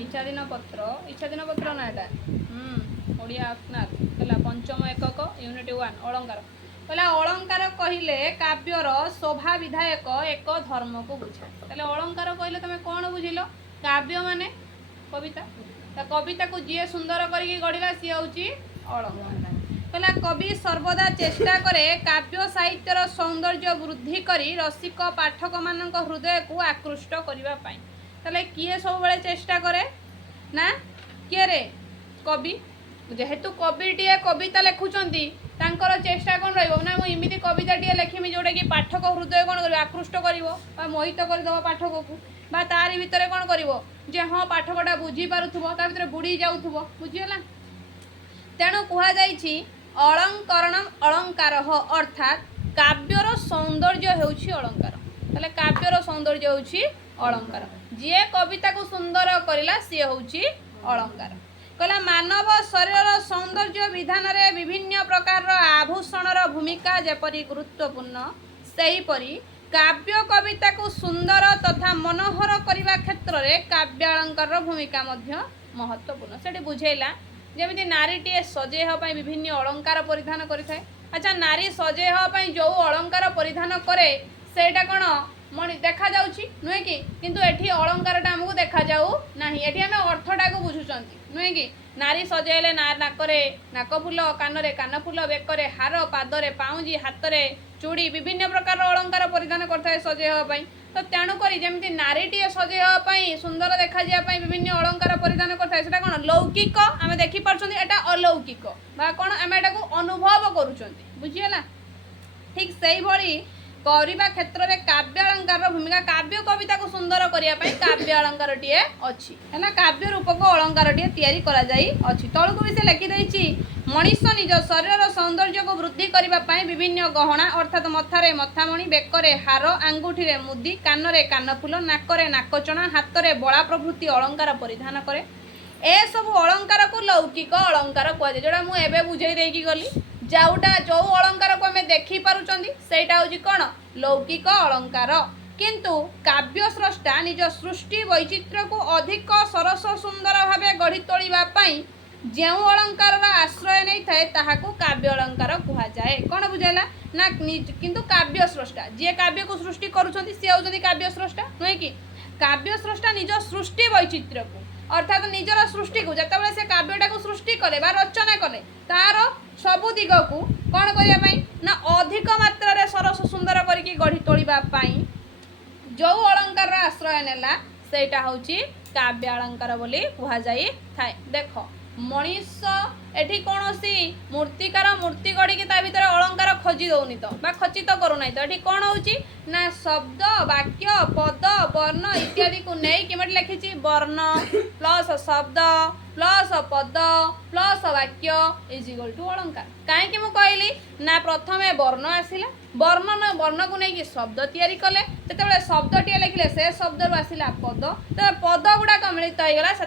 इच्छाधीन पत्र ना एटा ओडिया आत्मार कहला पंचम एकक यूनिट 1 अलंकार कहला अलंकार कहले काव्यर शोभा विधायक एक धर्म को बुझाए कहले अलंकार कहले तुम कौन बुझिल काव्य माने कविता कविता को जी सुंदर करके गढ़ा सी हूँ अलंकार कहला कवि सर्वदा चेष्टा करे काव्य साहित्यर सौंदर्य वृद्धि करी रसिक पाठक मान हृदय को आकृष्ट करने ताले किए सब बेले चेष्टा करे ना किए रे कवि जेहेतु कविटे कविता लिखुंट तांकर चेष्टा कौन रहा इमिति कविताटे लिखिमी जोटा कि पाठक हृदय कौन कर आकृष्ट कर मोहित करदेव पाठक को बा तारी भितर कौन कर हाँ पाठकटा बुझी पारुथबो ता भितर बुड़ी जाउथबो बुझीगला तेणु कहुई अलंकरणम अलंकार अर्थात काव्यर सौंदर्य होउछि अलंकार ताले काव्यर सौंदर्य होउछि अलंकार जी कविता को सुंदर करला सी होउछि अलंकार कहला मानव शरीर सौंदर्य विधान रे विभिन्न प्रकार आभूषणर भूमिका जेपरी गुरुत्वपूर्ण सेहीपरि काव्य कविता को सुंदर तथा मनोहर करने क्षेत्र में काव्यालंकार भूमिका महत्वपूर्ण से बुझेला जमी नारीटे सजेवाई विभिन्न अलंकार परिधान करें अच्छा नारी सजेवाई जो अलंकार परिधान करे सेटा कौन मणि देखा नुहे कि किंतु एठी अलंकारटा आमको देखा जाऊ ना ये आम अर्थटा को बुझुंट नुहे कि नारी सजेले नाकरे नाकफुल कानरे कानफुल बेकरे हार पादरे पाउंजी हाथरे चूड़ी विभिन्न प्रकार अलंकार परिधान करता सजेवाई तो तेणुक जमी नारीटे सजेवाई सुंदर देखा विभिन्न अलंकार परिधान करता कौन लौकिक आम देखिपुँ एटा अलौकिक कौन आम एटा अनुभव करुँच बुझीगला ठीक से भाई करने क्षेत्र में काव्यालंकार भूमिका काव्य कविता को सुंदर करने काव्य अलंकार टी अच्छी है काव्य रूपक अलंकार टी तैयारी तौक भी से लिखिदे मनीष निज शरीर सौंदर्य को वृद्धि करने विभिन्न गहना अर्थात मथारे मथामणि बेकरे हार आंगुठी मुदी कानरे कानफुल नाकरे नाकचणा हाथ में बड़ा प्रभृति अलंकार परिधान करे ए सब अलंकार को लौकिक अलंकार कहुए जोड़ा मुझे बुझे देकी गली जोटा जो अलंकार को आम देखिपुं सेटा हूँ कौन लौकिक अलंकार किंतु काव्य स्रष्टा निज सृष्टि वैचित्र्य को अधिक सरस सुंदर भाव गढ़ी तोड़ापी जो अलंकार आश्रय नहीं थाए ताहाकू काव्य अलंकार कहुए कौन बुझेला ना किंतु काव्य स्रष्टा जी काव्य को सृष्टि करुँच सी हूँ काव्य स्रष्टा नुहे कि काव्य स्रष्टा निज सृष्टि वैचित्र्य को अर्थात निजर सृष्टि को जिते से काव्यटा को सृष्टि कले रचना कले तार सबु दिग को कौन करने ना अधिक मात्रा सरस सुंदर करके गढ़ी तोड़ापी जो अलंकार आश्रय नेला सेटा हूँ काव्य अलंकार बोली कहुए थाए देख मनीष एठी कौन सी मूर्तिकार मूर्ति गढ़ी भीतर अलंकार खोजी दौनी तो खचित करूना तो ये कौन हो ना शब्द वाक्य पद वर्ण इत्यादि को नहीं कि लिखी वर्ण प्लस शब्द प्लस पद प्लस वाक्य इज इक्वल टू अलंकार कहीं मुझे कहली ना प्रथम वर्ण आसला वर्ण को लेकिन शब्द तैयारी कले जिते शब्दटे लिखिले से शब्द आसला पद तो पद गुड़ाक मिलित होगा से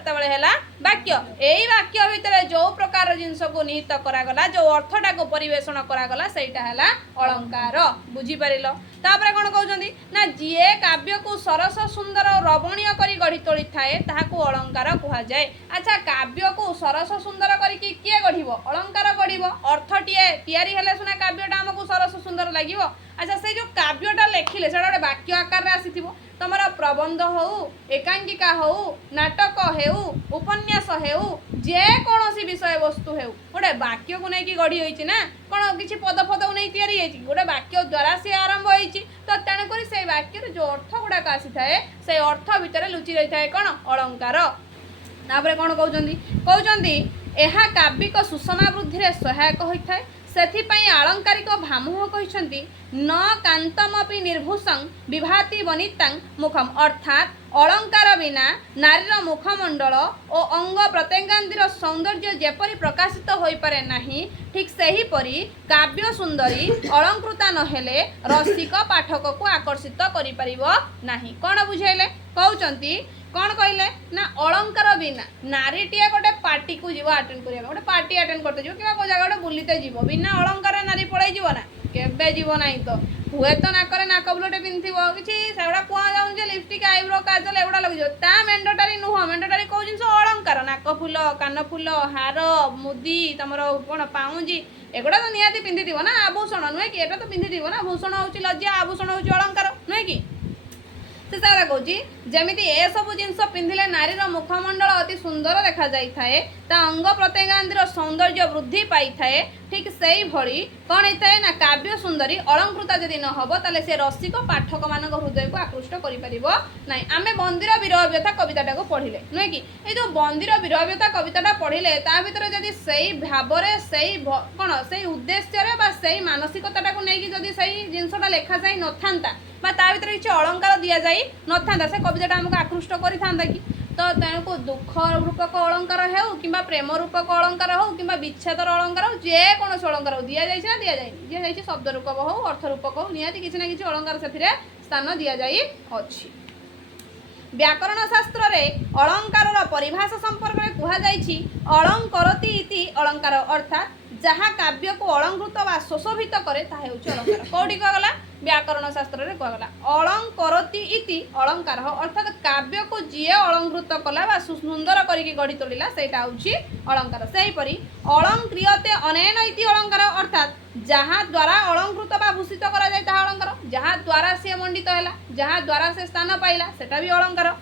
वाक्य यही वाक्य भितर जो प्रकार जिनस को निहित करागला जो अर्थटा को परिवेषण करागला सेटा है अलंकार बुझीपार तापर कौन कहते ना जी काव्य को सरस सुंदर और रमणीय कर गढ़ी तोड़ी थाए ताहाकू अलंकार कहुए अच्छा काव्य को सरस सुंदर करके किए गढ़ अलंकार गढ़ अर्थटीए तैयारी हेले सुना काव्यटा आमको सरस सुंदर लगे अच्छा से जो काव्यटा लिखिले से गोटे वाक्य आकार आसी तुम प्रबंध हो एकांकिका हो नाटक हो उपन्यास हो जेकोसी विषय वस्तु हो गोटे वाक्य को लेकिन गढ़ी होती ना कौन किसी पद फद को नहीं तैयारी गोटे वाक्य द्वारा सी आरंभ होती तो तेणुक से वाक्य जो अर्थ गुड़ाक आसी थाए से अर्थ भितर लुचि रही है कौन अलंकार तापर कौन कहते यह काव्यिक सुषमा वृद्धि सहायक होता है सेथिपाई आलंकारिक भामुह कहते न कांतमपि निर्भूषं विभाति वनितां मुखम अर्थात अलंकार बिना नारीर मुखमंडल और अंग प्रत्यंगांतिर सौंदर्य जेपरी प्रकाशित हो पारे नहीं ठीक सही परी काव्य सुंदरी अलंकृता नहेले रसिक पाठक को आकर्षित करि परिबो नहीं कौन बुझेले कहउचंती कौन कहले ना अलंकार बिना नारीटे गोटे पार्टी को जीव अटेंड करिया गोटे पार्टी अटेंड करते जीव कि कोई जगह बुलते जीव बिना अलंकार नारी पड़े जीव ना केबे जीव ना तो हुए तो नाकरे नाकबुलटे पिंधिबो किछि सेगुडा कुआ जाउन जे लिपस्टिक आईब्रो काजल एगुडा लगिजो ता मेंडेटरी नुह मेंडेटरी को जिंस अलंकार नाक फुल कान फुल हार मुदी तुम कौन पाउंजी एगुड़ा तो निहाती पिंधि ना आभूषण नुहे कि एटा तो पिंधि ना भूषण हूँ लज्जा आभूषण हूँ अलंकार नुहे कि से सारा कहूँ जमी ए सब जिन पिंधिले नारीर मुखमंडल अति सुंदर देखा जाए ता अंग प्रत्यंगांतिर सौंदर्य वृद्धि पाई थाए ठीक से ही भली कौन होता है ना काव्य सुंदरी अलंकृता जदि न हम ताले से रसिक पाठक मान हृदय को आकृष्ट कर आमे बंदीर विरह व्यथा कविता को पढ़िले नुहे कि ये जो बंदीर विरह व्यथा कविता पढ़िले ता भीतर जदि सही भाव से कौन से उद्देश्य से मानसिकता को लेकिन जदि सही जिनसा लिखा जाए न था ता भीतर किसी अलंकार दि जाए न था से कविता आमको आकृष्ट करता कि तो तेणुक दुख रूपक अलंकार हो कि प्रेम रूपक अलंकार हो कि विच्छेदर अलंकार हो जेकोसी अलंकार हो दि जाए ना दि जाए दि जाए शब्द रूपक हो अर्थ रूपक हो निहाती किसी ना किसी अलंकार से स्थान दि जाए अच्छी व्याकरण शास्त्र रे अलंकार परिभाषा संपर्क में कहुई अलंकरती इति अलंकार अर्थात जहाँ काव्य को अलंकृत व सुशोभित करे ताहे अलंकार कौटी कहगला व्याकरण शास्त्र रे कहगला अलंकरती इति अलंकार अर्थात काव्य को जी अलंकृत कला व सुंदर करके गढ़ी तोड़ा सेटा होची अलंकार सेहीपरि अलंक्रियते अनेन इति अलंकार अर्थात जहाँ द्वारा अलंकृत व भूषित करा जाए ताहा अलंकार जहाँ द्वारा से मंडित हैला जहाँ द्वारा से स्थान पाइला सेटा भी अलंकार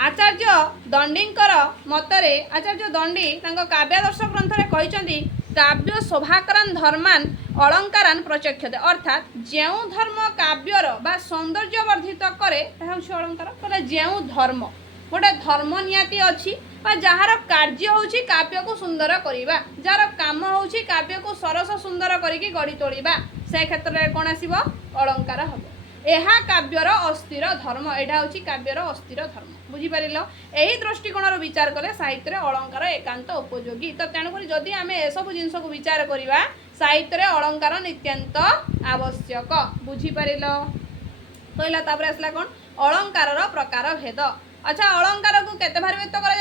आचार्य दंडींकर मतरे आचार्य दंडी काव्यादर्श ग्रंथ में कहते काव्य शोभाकरान धर्मान अलंकारान प्रचक्षते अर्थात जो धर्म काव्यर बा सौंदर्य वर्धित करे अलंकार कहले जो धर्म गोटे धर्म नियाती अच्छी जार कार्य होची काव्य को सुंदर करवा जार काम होची काव्य को सरस सुंदर करके गढ़ी तोड़ा से क्षेत्र में कौन आसब अलंकार हम यह काव्यर अस्थिर धर्म यहाँ हूँ काव्यर अस्थिर धर्म बुझीपार यही दृष्टिकोण विचार कले साहित्य अलंकार एकांत उपयोगी तो तेणुक जदि आम एसबू जिनस को विचार करवा साहित्य अलंकार नित्यांत आवश्यक बुझीपार कहला तापर आसला कौन अलंकार प्रकार भेद अच्छा अलंकार को केते भार व्यक्त कर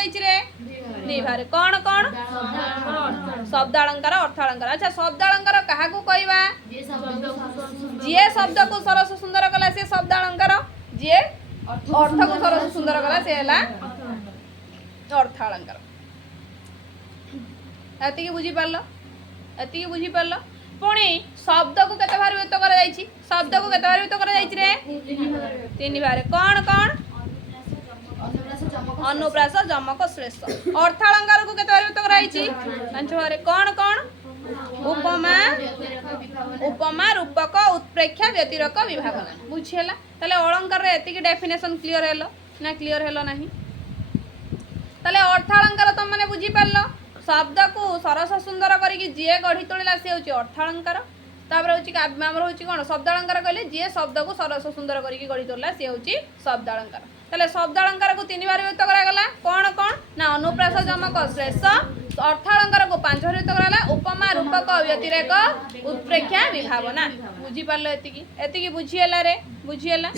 भार कौन कौन शब्द अलंकार अर्थ अलंकार अच्छा शब्द अलंकार क्या कहवा जी शब्द को सरस सुंदर कला से शब्द अलंकार जी अर्थ को सरस सुंदर कला से अर्थ अलंकार एति बुझी पारल पुणी शब्द को केते भार व्यक्त कर शब्द को केते भार व्यक्त कर तीन भार कौन कौन अनुप्रास जमक श्लेष अर्थ अलंकार को केते व्यक्त कराई पांच भारे कौन कौन उपमा उपमा रूपक उत्प्रेक्षा व्यतिरक विभागना बुझीला ताले अलंकार रे एतिकी डेफिनेशन क्लियर हेलो ना क्लियर हेलो नाही ताले अर्थ अलंकार तुम माने बुझी पारलो शब्द को सरस सुंदर करके जी गढ़ी तोड़ा सी हूँ अर्थ अलंकार तापर हूँ आमर हूँ कौन शब्द अलंकार कहले जी शब्द को सरस सुंदर करके गढ़ी तोड़ा सी हूँ शब्द अलंकार ताले शब्द अलंकार को तीन बार व्यक्त करागला कौन कौन ना अनुप्रास जमक श्लेष अर्थ अलंकार को पांच बार व्यक्त करागला उपमा रूपक व्यतिरेक उत्प्रेक्षा विभावना बुझी पारल एतिकी बुझीला रे बुझीला।